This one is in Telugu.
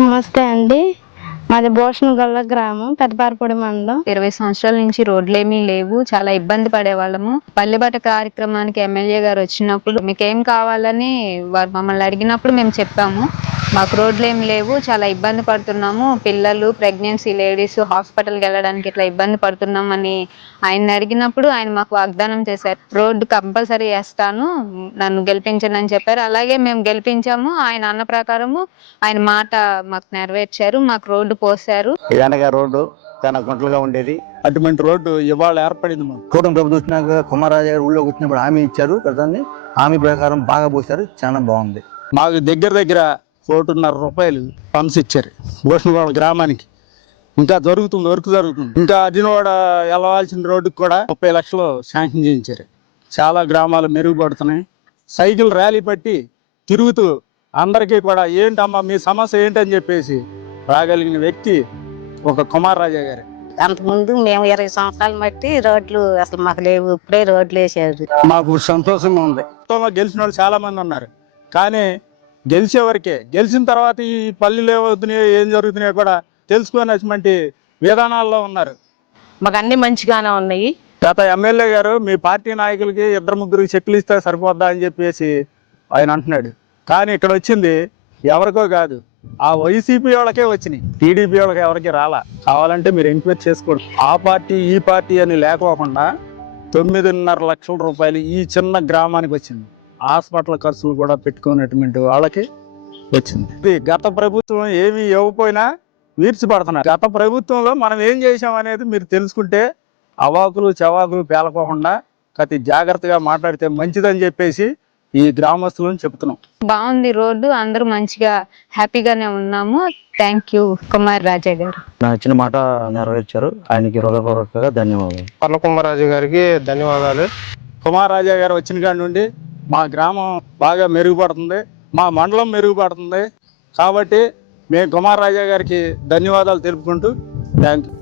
నమస్తే అండి. మాది భూషణగొల్ల గ్రామం, పెద్దపారపూడి మండలం. 20 సంవత్సరాల నుంచి రోడ్లేమీ లేవు. చాలా ఇబ్బంది పడేవాళ్ళము. పల్లెబాట కార్యక్రమానికి ఎమ్మెల్యే గారు వచ్చినప్పుడు మీకేం కావాలని వారు మమ్మల్ని అడిగినప్పుడు మేము చెప్పాము. మాకు రోడ్లేమి లేవు, చాలా ఇబ్బంది పడుతున్నాము. పిల్లలు, ప్రెగ్నెన్సీ లేడీస్ హాస్పిటల్కి వెళ్ళడానికి ఇట్లా ఇబ్బంది పడుతున్నామని ఆయన అడిగినప్పుడు ఆయన మాకు వాగ్దానం చేశారు. రోడ్డు కంపల్సరీ వేస్తాను, నన్ను గెలిపించండి అని చెప్పారు. అలాగే మేము గెలిపించాము. ఆయన అన్న ప్రకారము ఆయన మాట మాకు నెరవేర్చారు. మాకు రోడ్డు పోసారు. రోడ్డు చాలా గుంటలుగా ఉండేది. అటువంటి రోడ్డు ఇవాళ ఏర్పడింది. మాకు కూటమి ప్రభుత్వం వచ్చినాక కుమారరాజు గారు ఊళ్ళోకి వచ్చినప్పుడు హామీ ఇచ్చారు. ప్రధాని హామీ ప్రకారం బాగా పోసారు, చాలా బాగుంది. మాకు దగ్గర ₹1.5 ఫండ్స్ ఇచ్చారు భూషణగొల్ల గ్రామానికి. ఇంకా జరుగుతుంది, వర్క్ జరుగుతుంది. ఇంకా అదినోడ వెళ్ళవలసిన రోడ్డుకి కూడా 30 లక్షలు శాంక్షన్ చేయించారు. చాలా గ్రామాలు మెరుగుపడుతున్నాయి. సైకిల్ ర్యాలీ పట్టి తిరుగుతూ అందరికీ కూడా ఏంటమ్మా మీ సమస్య ఏంటని చెప్పేసి రాగలిగిన వ్యక్తి ఒక కుమారరాజా గారు. అంతకుముందు మేము 20 సంవత్సరాలు బట్టి రోడ్లు అసలు మాకు లేవు. ఇప్పుడే రోడ్లు వేసారు. మాకు సంతోషంగా ఉంది. గెలిచిన వాళ్ళు చాలా మంది ఉన్నారు, కానీ గెలిచే వరకే. గెలిచిన తర్వాత ఈ పల్లెలు ఏమవుతున్నాయో ఏం జరుగుతున్నాయో కూడా తెలుసుకునేటువంటి విధానాల్లో ఉన్నారు. మాకు అన్ని మంచిగానే ఉన్నాయి. గత ఎమ్మెల్యే గారు మీ పార్టీ నాయకులకి 2-3 చెక్కులు ఇస్తే సరిపోద్దా అని చెప్పేసి ఆయన అంటున్నాడు. కానీ ఇక్కడ వచ్చింది ఎవరికో కాదు, ఆ వైసీపీ వాళ్ళకే వచ్చినాయి. టీడీపీ వాళ్ళకి ఎవరికి రాలా. కావాలంటే మీరు ఎంక్వైరీ చేసుకోండి. ఆ పార్టీ ఈ పార్టీ అని లేకోకుండా 9.5 లక్షల రూపాయలు ఈ చిన్న గ్రామానికి వచ్చింది. హాస్పిటల్ ఖర్చులు కూడా పెట్టుకున్నటువంటి వాళ్ళకి వచ్చింది. గత ప్రభుత్వం ఏమి ఇవ్వకపోయినా వీర్చిపడుతున్నారు. గత ప్రభుత్వంలో మనం ఏం చేసాం అనేది మీరు తెలుసుకుంటే అవాకులు చవాకులు పేలకోకుండా ప్రతి జాగ్రత్తగా మాట్లాడితే మంచిదని చెప్పేసి ఈ గ్రామస్తులను చెప్తున్నాం. బాగుంది రోడ్డు, అందరూ మంచిగా హ్యాపీగానే ఉన్నాము. థ్యాంక్ యూ కుమారరాజా గారు. నా ఇచ్చిన మాట నెరవేర్చారు. ఆయనకి హృదయపూర్వకంగా ధన్యవాదాలు. పర్ల కుమారరాజు గారికి ధన్యవాదాలు. కుమారరాజా గారు వచ్చిన కాడి నుండి మా గ్రామం బాగా మెరుగుపడుతుంది, మా మండలం మెరుగుపడుతుంది. కాబట్టి మేము కుమారరాజా గారికి ధన్యవాదాలు తెలుపుకుంటూ థ్యాంక్ యూ.